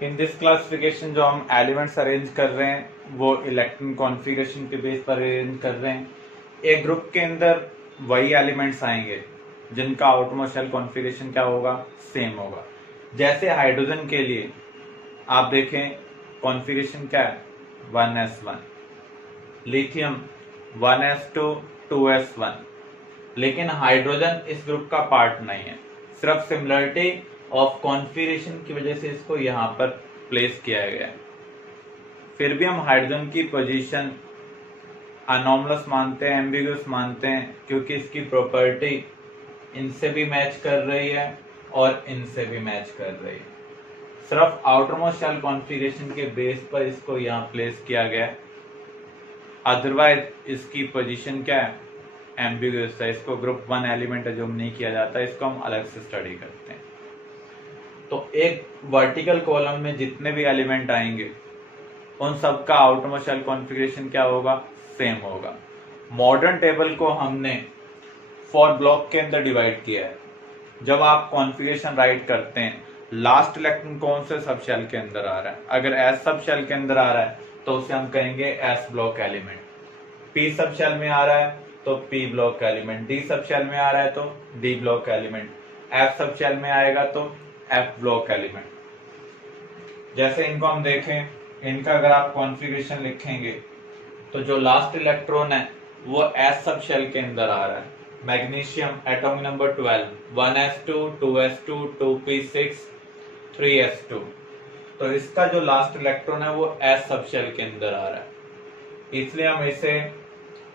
In this classification जो हम elements arrange कर रहे हैं वो इलेक्ट्रॉन कॉन्फ़िगरेशन के बेस पर अरेंज कर रहे हैं। एक ग्रुप के अंदर वही एलिमेंट्स आएंगे जिनका आउटरमोस्ट शेल कॉन्फ़िगरेशन क्या होगा, सेम होगा। जैसे हाइड्रोजन के लिए आप देखें कॉन्फ़िगरेशन क्या है, 1s1, लिथियम 1s2 2s1, लेकिन हाइड्रोजन इस ग्रुप का पार्ट नहीं है, सिर्फ सिमिलरिटी ऑफ कॉन्फ़िगरेशन की वजह से इसको यहाँ पर प्लेस किया गया है। फिर भी हम हाइड्रोजन की पोजीशन अनोमलस मानते हैं, एम्बिगुअस मानते हैं, क्योंकि इसकी प्रॉपर्टी इनसे भी मैच कर रही है और इनसे भी मैच कर रही है। सिर्फ आउटरमोस्ट शेल कॉन्फ़िगरेशन के बेस पर इसको यहाँ प्लेस किया गया है, अदरवाइज इसकी पोजीशन क्या है, एम्बिगुअस है। इसको ग्रुप 1 एलिमेंट एज्यूम नहीं किया जाता, इसको हम अलग से स्टडी करते हैं। तो एक वर्टिकल कॉलम में जितने भी एलिमेंट आएंगे उन सब का आउटरमोस्ट शेल कॉन्फ़िगरेशन क्या होगा, सेम होगा। मॉडर्न टेबल को हमने 4 ब्लॉक के अंदर डिवाइड किया है। जब आप कॉन्फ़िगरेशन राइट करते हैं, लास्ट इलेक्ट्रॉन कौन से सब शेल के अंदर आ रहा है, अगर एस सब शेल के अंदर आ रहा है तो उसे हम कहेंगे S block element. P sub shell में आ रहा है तो P block element, D sub shell में आ रहा है तो D block element, F sub shell में आएगा तो एफ ब्लॉक एलिमेंट। जैसे इनको हम देखें, इनका अगर आप कॉन्फ़िगरेशन लिखेंगे तो जो लास्ट इलेक्ट्रॉन है वो एस सब शेल के अंदर आ रहा है। Magnesium atomic number 12, 1s2 2s2 2p6 3s2, तो इसका जो लास्ट इलेक्ट्रॉन है वो एस सब शेल के अंदर आ रहा है, इसलिए हम इसे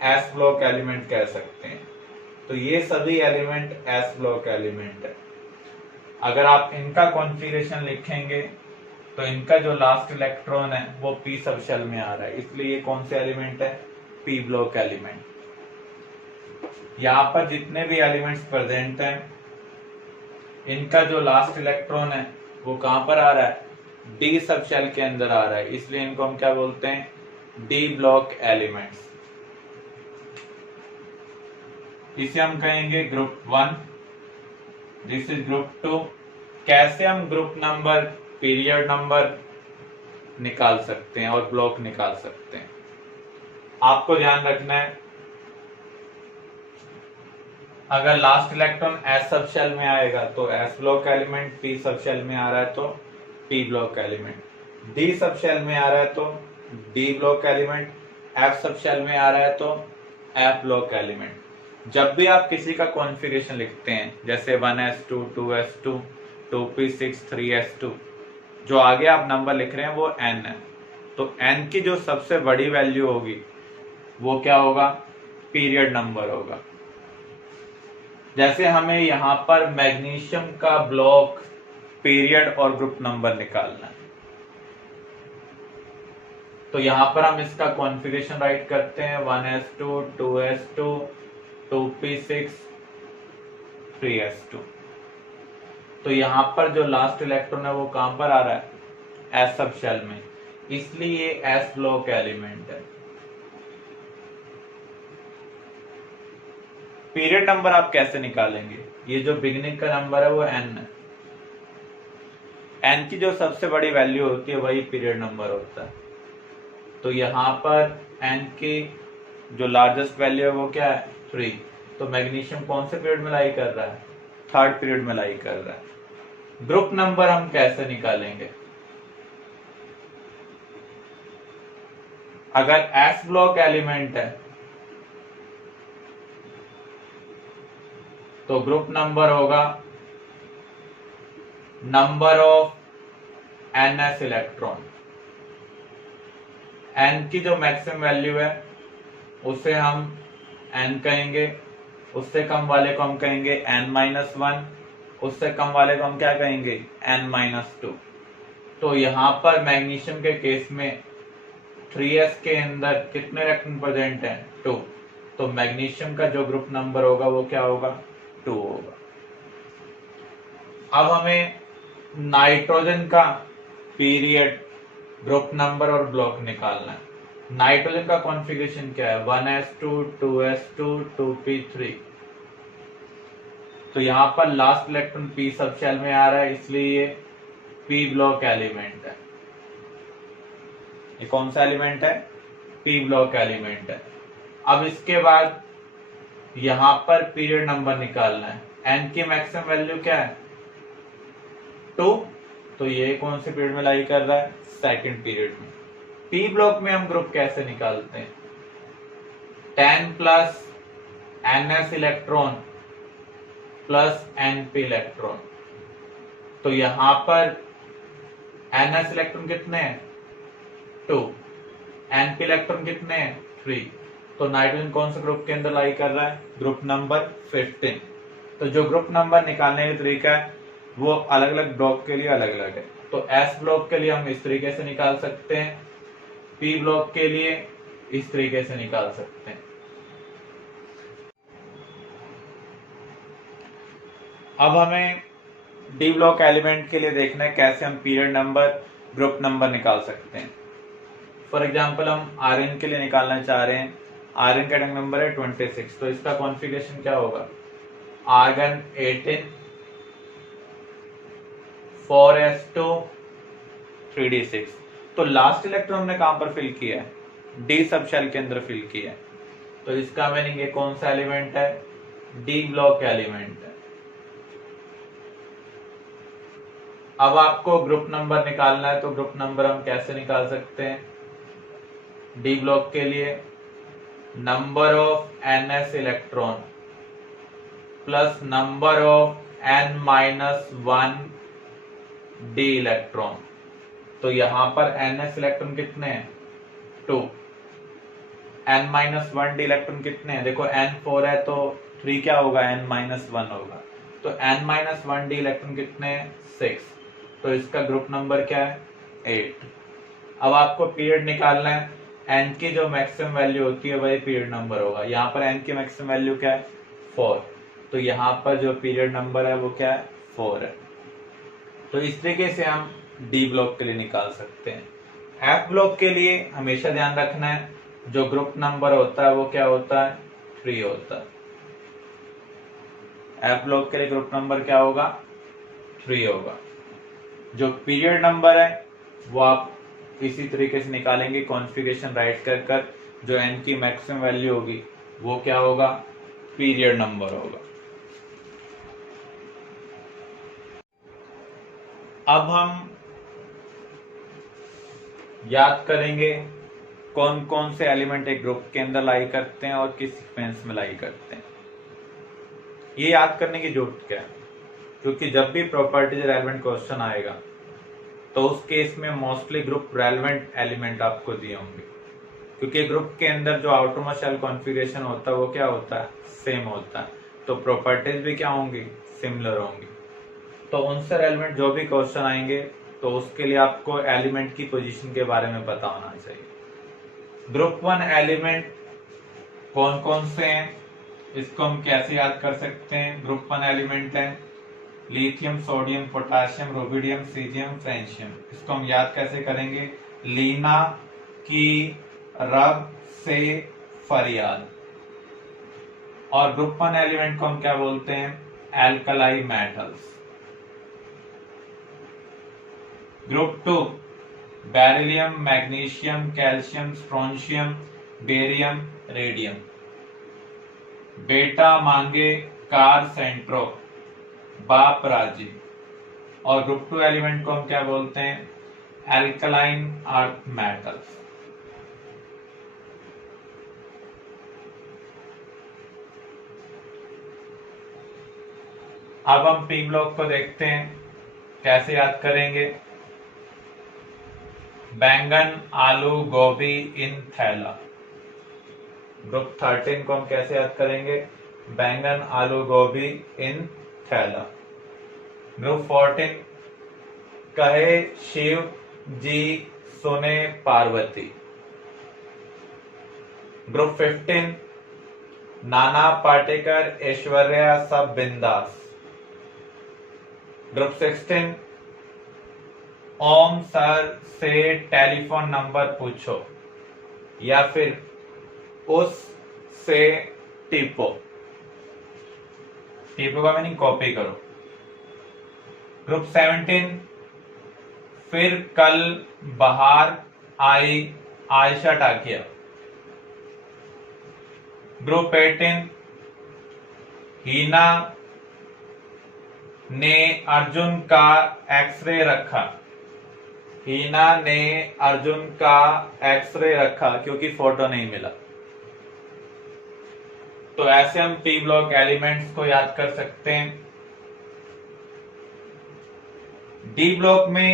एस ब्लॉक एलिमेंट कह सकते हैं। तो ये सभी एलिमेंट एस ब्लॉक एलिमेंट है। अगर आप इनका कॉन्फ़िगरेशन लिखेंगे तो इनका जो लास्ट इलेक्ट्रॉन है वो पी सब शेल में आ रहा है, इसलिए ये कौन से एलिमेंट है, पी ब्लॉक एलिमेंट। यहाँ पर जितने भी एलिमेंट्स प्रेजेंट हैं इनका जो लास्ट इलेक्ट्रॉन है वो कहां पर आ रहा है, डी सब शेल के अंदर आ रहा है, इसलिए इनको हम क्या बोलते हैं, डी ब्लॉक एलिमेंट्स। इसे हम कहेंगे ग्रुप 1, दिस इज ग्रुप 2। कैसे हम ग्रुप नंबर, पीरियड नंबर निकाल सकते हैं और ब्लॉक निकाल सकते हैं, आपको ध्यान रखना है। अगर last electron S sub shell में आएगा तो S block element, P sub shell में आ रहा है तो P block element, D sub shell में आ रहा है तो D block element, F sub shell में आ रहा है तो एफ ब्लॉक एलिमेंट। जब भी आप किसी का कॉन्फ़िगरेशन लिखते हैं, जैसे 1s2 2s2 2p6 3s2, जो आगे आप नंबर लिख रहे हैं वो n है, तो n की जो सबसे बड़ी वैल्यू होगी वो क्या होगा, पीरियड नंबर होगा। जैसे हमें यहाँ पर मैग्नीशियम का ब्लॉक, पीरियड और ग्रुप नंबर निकालना है, तो यहाँ पर हम इसका कॉन्फ़िगरेशन राइट करते हैं 1s2 2s2 2p6 3s2। तो यहाँ पर जो लास्ट इलेक्ट्रॉन है वो कहां पर आ रहा है, एस सब शेल में, इसलिए ये एस ब्लॉक एलिमेंट है। पीरियड नंबर आप कैसे निकालेंगे, ये जो बिगिनिंग का नंबर है वो n है, n की जो सबसे बड़ी वैल्यू होती है वही पीरियड नंबर होता है। तो यहाँ पर n की जो लार्जेस्ट वैल्यू है वो क्या है, 3। तो मैग्नीशियम कौन से पीरियड में लाई कर रहा है, थर्ड पीरियड में लाई कर रहा है। ग्रुप नंबर हम कैसे निकालेंगे, अगर एस ब्लॉक एलिमेंट है तो ग्रुप नंबर होगा number of NS electron. N की जो मैक्सिमम वैल्यू है उसे हम एन कहेंगे, उससे कम वाले को हम कहेंगे n-1, उससे कम वाले को हम क्या कहेंगे, n-2। तो यहाँ पर मैग्नीशियम के केस में 3s के अंदर कितने इलेक्ट्रॉन प्रेजेंट हैं, 2। तो मैग्नीशियम का जो ग्रुप नंबर होगा वो क्या होगा, 2 होगा। अब हमें नाइट्रोजन का पीरियड, ग्रुप नंबर और ब्लॉक निकालना है। नाइट्रोजन का कॉन्फ़िगरेशन क्या है, 1s2 2s2 2p3। तो यहाँ पर last electron P sub shell में आ रहा है, इसलिए ये पी ब्लॉक एलिमेंट है। ये कौन सा एलिमेंट है? पी ब्लॉक एलिमेंट है। अब इसके बाद यहां पर पीरियड नंबर निकालना है। एन की मैक्सिमम वैल्यू क्या है? 2। तो ये कौन से पीरियड में लाई कर रहा है? सेकंड पीरियड में। पी ब्लॉक में हम ग्रुप कैसे निकालते हैं? 10 plus ns electron plus np electron. तो यहां पर ns इलेक्ट्रॉन कितने हैं? 2। np इलेक्ट्रॉन कितने हैं? 3। तो नाइट्रोजन कौन से ग्रुप के अंदर लाई कर रहा है? Group number 15। तो जो ग्रुप नंबर निकालने का तरीका है वो अलग अलग ब्लॉक के लिए अलग अलग है। तो एस ब्लॉक के लिए हम इस तरीके से निकाल सकते हैं, पी ब्लॉक के लिए इस तरीके से निकाल सकते हैं। अब हमें डी ब्लॉक एलिमेंट के लिए देखना है कैसे हम पीरियड नंबर, ग्रुप नंबर निकाल सकते हैं। फॉर एग्जांपल हम आर्यन के लिए निकालना चाह रहे हैं। आर्यन का एटॉमिक नंबर है 26। तो इसका कॉन्फ़िगरेशन क्या होगा? Argon 18 4s2 3d6। तो लास्ट इलेक्ट्रॉन हमने कहां पर फिल किया है? डी सब शेल के अंदर फिल किया है। तो इसका मीनिंग ये कौन सा एलिमेंट है? डी ब्लॉक एलिमेंट है। अब आपको ग्रुप नंबर निकालना है, तो ग्रुप नंबर हम कैसे निकाल सकते हैं? डी ब्लॉक के लिए number of ns electron plus number of n-1 D electron. तो यहां पर ns इलेक्ट्रॉन कितने हैं? 2। n-1 डी इलेक्ट्रॉन कितने हैं? देखो n 4 है तो 3 क्या होगा? n-1 होगा। तो n-1 डी इलेक्ट्रॉन कितने हैं? 6। तो इसका ग्रुप नंबर क्या है? 8। अब आपको पीरियड निकालना है। n की जो मैक्सिमम वैल्यू होती है वही पीरियड नंबर होगा। यहाँ पर n की मैक्सिमम वैल्यू क्या है? 4। तो यहाँ पर जो पीरियड नंबर है वो क्या है? 4 है। तो इस तरीके से हम डी ब्लॉक के लिए निकाल सकते हैं। एफ ब्लॉक के लिए हमेशा ध्यान रखना है जो ग्रुप नंबर होता है वो क्या होता है? 3 होता है। एफ ब्लॉक के लिए ग्रुप नंबर क्या होगा? 3 होगा। जो पीरियड नंबर है वो आप इसी तरीके से निकालेंगे, कॉन्फ़िगरेशन राइट कर कर। जो एन की मैक्सिमम वैल्यू होगी वो क्या होगा? पीरियड नंबर होगा। अब हम याद करेंगे कौन कौन से एलिमेंट एक ग्रुप के अंदर लाई करते हैं और किस सीक्वेंस में लाई करते हैं। ये याद करने की जरूरत क्या है? क्योंकि जब भी प्रॉपर्टीज रेलेवेंट क्वेश्चन आएगा तो उस केस में मोस्टली ग्रुप रेलेवेंट एलिमेंट आपको दिए होंगे, क्योंकि ग्रुप के अंदर जो आउटरमोस्ट शेल कॉन्फ़िगरेशन होता है वो क्या होता है? सेम होता है। तो प्रॉपर्टीज भी क्या होंगी? सिमिलर होंगी। तो उनसे रेलेवेंट जो भी क्वेश्चन आएंगे तो उसके लिए आपको एलिमेंट की पोजीशन के बारे में पता होना चाहिए। ग्रुप 1 एलिमेंट कौन कौन से हैं, इसको हम कैसे याद कर सकते हैं? ग्रुप 1 एलिमेंट है lithium, sodium, potassium, rubidium, caesium, francium. इसको हम याद कैसे करेंगे? लीना की रब से फरियाद। और ग्रुप 1 एलिमेंट को हम क्या बोलते हैं? Alkali metals. Group 2 beryllium, magnesium, calcium, strontium, barium, radium. बेटा मांगे कार सेंट्रो, बाप राजी। और ग्रुप 2 एलिमेंट को हम क्या बोलते हैं? Alkaline earth metals. अब हम पी ब्लॉक को देखते हैं कैसे याद करेंगे। बैंगन, आलू, गोभी इन थैला। ग्रुप 13 को हम कैसे याद करेंगे? बैंगन, आलू, गोभी इन थैला। ग्रुप 14 कहे शिव जी सुने पार्वती। ग्रुप 15 नाना पाटेकर, ऐश्वर्या सब बिंदास। ग्रुप 16 ओम सर से टेलीफोन नंबर पूछो, या फिर उस से टिपो। टिपो का मीनिंग कॉपी करो। ग्रुप 17 फिर कल बाहर आई आयशा टाकिया। ग्रुप 18 हीना ने अर्जुन का एक्सरे रखा। हीना ने अर्जुन का एक्सरे रखा क्योंकि फोटो नहीं मिला। तो ऐसे हम टी ब्लॉक एलिमेंट्स को याद कर सकते हैं। डी ब्लॉक में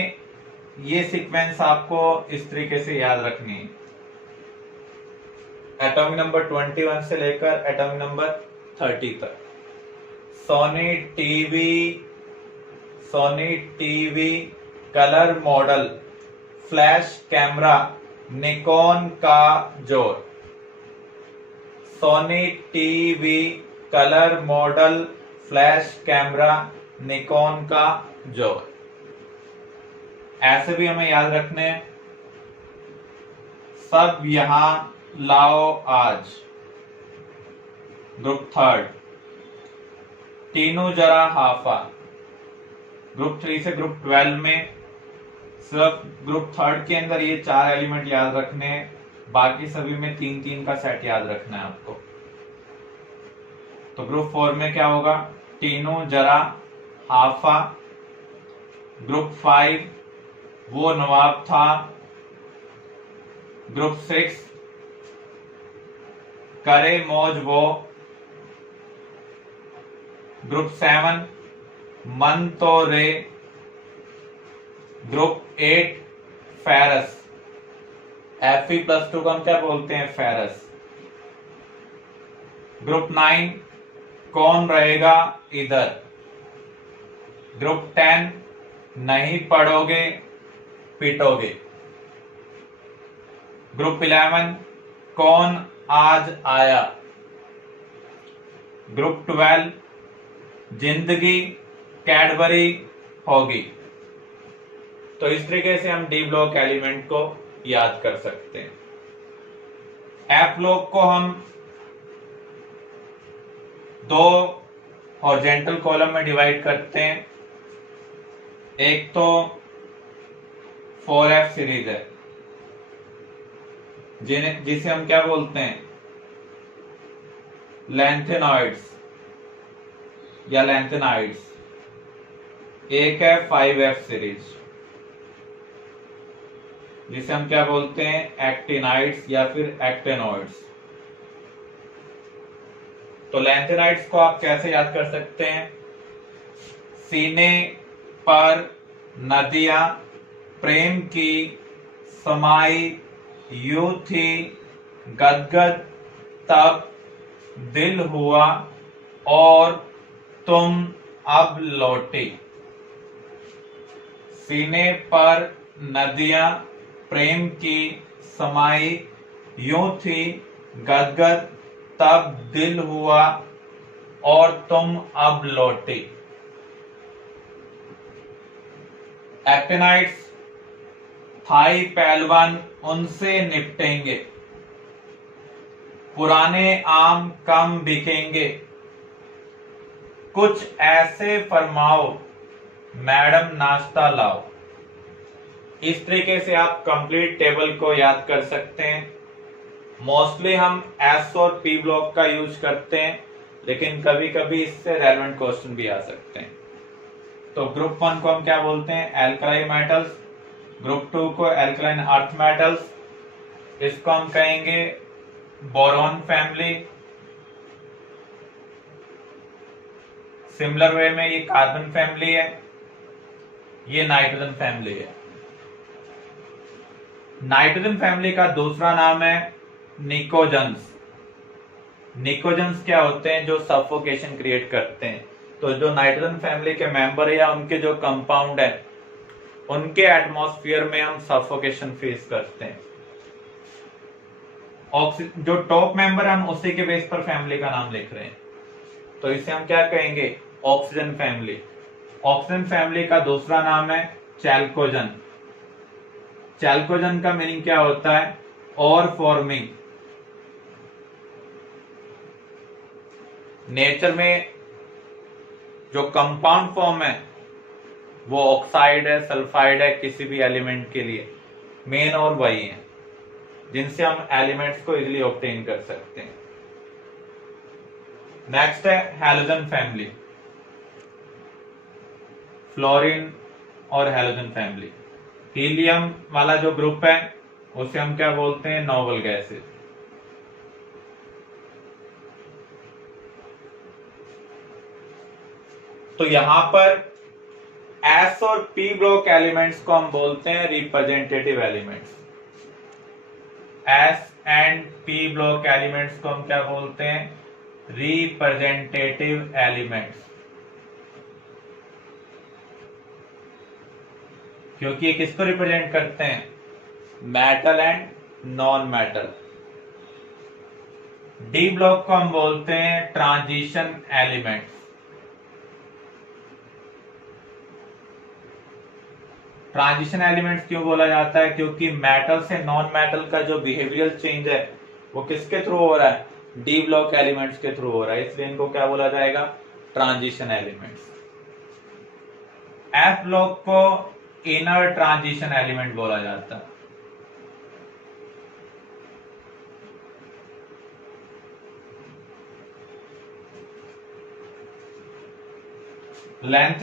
ये सीक्वेंस आपको इस तरीके से याद रखनी है। एटॉमिक नंबर 21 से लेकर एटॉमिक नंबर 30 तक। Sony TV colour model flash camera Nikon का जोर। Sony TV colour model flash camera Nikon का जोर। ऐसे भी हमें याद रखने हैं। सब यहां लाओ आज। ग्रुप 3 तीनों जरा हाफा। ग्रुप 3 से ग्रुप 12 में सिर्फ ग्रुप 3 के अंदर ये 4 एलिमेंट याद रखने हैं, बाकी सभी में 3-3 का सेट याद रखना है आपको। तो ग्रुप 4 में क्या होगा? तीनों जरा हाफा। ग्रुप 5 वो नवाब था। ग्रुप 6 करे मौज वो। ग्रुप 7 मन तो रे। Group 8 ferrous. Fe+2 को हम क्या बोलते हैं? फेरस। ग्रुप 9 कौन रहेगा इधर। ग्रुप 10 नहीं पढ़ोगे पीटोगे। ग्रुप 11 कौन आज आया। ग्रुप 12 जिंदगी कैडबरी होगी। तो इस तरीके से हम डी ब्लॉक एलिमेंट को याद कर सकते हैं। एफ ब्लॉक को हम 2 हॉरिजॉन्टल कॉलम में डिवाइड करते हैं। एक तो 4F सीरीज है जिसे हम क्या बोलते हैं? लेंथेनॉइड्स या लेंथेनाइड्स। एक है 5F सीरीज जिसे हम क्या बोलते हैं? एक्टिनाइड्स या फिर एक्टेनॉइड्स। तो लेंथेनाइड्स को आप कैसे याद कर सकते हैं? सीने पर नदियां प्रेम की समाई यूं थी गदगद तब दिल हुआ और तुम अब लौटी। सीने पर नदियां प्रेम की समाई यूं थी गदगद तब दिल हुआ और तुम अब लौटी। एक्टिनाइड्स थाई पहलवान उनसे निपटेंगे। पुराने आम कम बिकेंगे। कुछ ऐसे फरमाओ मैडम नाश्ता लाओ। इस तरीके से आप कंप्लीट टेबल को याद कर सकते हैं। मोस्टली हम एस और पी ब्लॉक का यूज करते हैं, लेकिन कभी कभी इससे रेलेवेंट क्वेश्चन भी आ सकते हैं। तो ग्रुप 1 को हम क्या बोलते हैं? Alkali metals. ग्रुप 2 को एल्कलाइन अर्थ मेटल्स। इसको हम कहेंगे बोरॉन फैमिली। सिमिलर वे में ये कार्बन फैमिली है, ये नाइट्रोजन फैमिली है। नाइट्रोजन फैमिली का दूसरा नाम है निकोजन्स। निकोजन्स क्या होते हैं? जो सफोकेशन क्रिएट करते हैं। तो जो नाइट्रोजन फैमिली के मेंबर है या उनके जो कंपाउंड है, उनके एटमॉस्फेयर में हम सफोकेशन फेस करते हैं। जो टॉप मेंबर हम उसी के बेस पर फैमिली का नाम लिख रहे हैं, तो इसे हम क्या कहेंगे? Oxygen family. ऑक्सीजन फैमिली का दूसरा नाम है चैल्कोजन। चैल्कोजन का मीनिंग क्या होता है? और फॉर्मिंग। नेचर में जो कंपाउंड फॉर्म है वो ऑक्साइड है, सल्फाइड है, किसी भी एलिमेंट के लिए मेन और वही है जिनसे हम एलिमेंट्स को इजीली ऑब्टेन कर सकते हैं। नेक्स्ट है हैलोजन फैमिली, फ्लोरीन और हैलोजन फैमिली। हीलियम वाला जो ग्रुप है उसे हम क्या बोलते हैं, नोबल गैसेस। तो यहां पर एस और पी ब्लॉक एलिमेंट्स को हम बोलते हैं representative elements. S and P block elements को हम क्या बोलते हैं, रिप्रेजेंटेटिव एलिमेंट्स, क्योंकि ये किसको रिप्रेजेंट करते हैं, metal and non metal. D block को हम बोलते हैं ट्रांजिशन एलिमेंट्स। ट्रांजिशन एलिमेंट्स क्यों बोला जाता है, क्योंकि मेटल से नॉन मेटल का जो बिहेवियरल चेंज है वो किसके थ्रू हो रहा है, डी ब्लॉक एलिमेंट्स के थ्रू हो रहा है, इसलिए इनको क्या बोला जाएगा, ट्रांजिशन एलिमेंट्स। एफ ब्लॉक को इनर ट्रांजिशन एलिमेंट बोला जाता है। लेंथ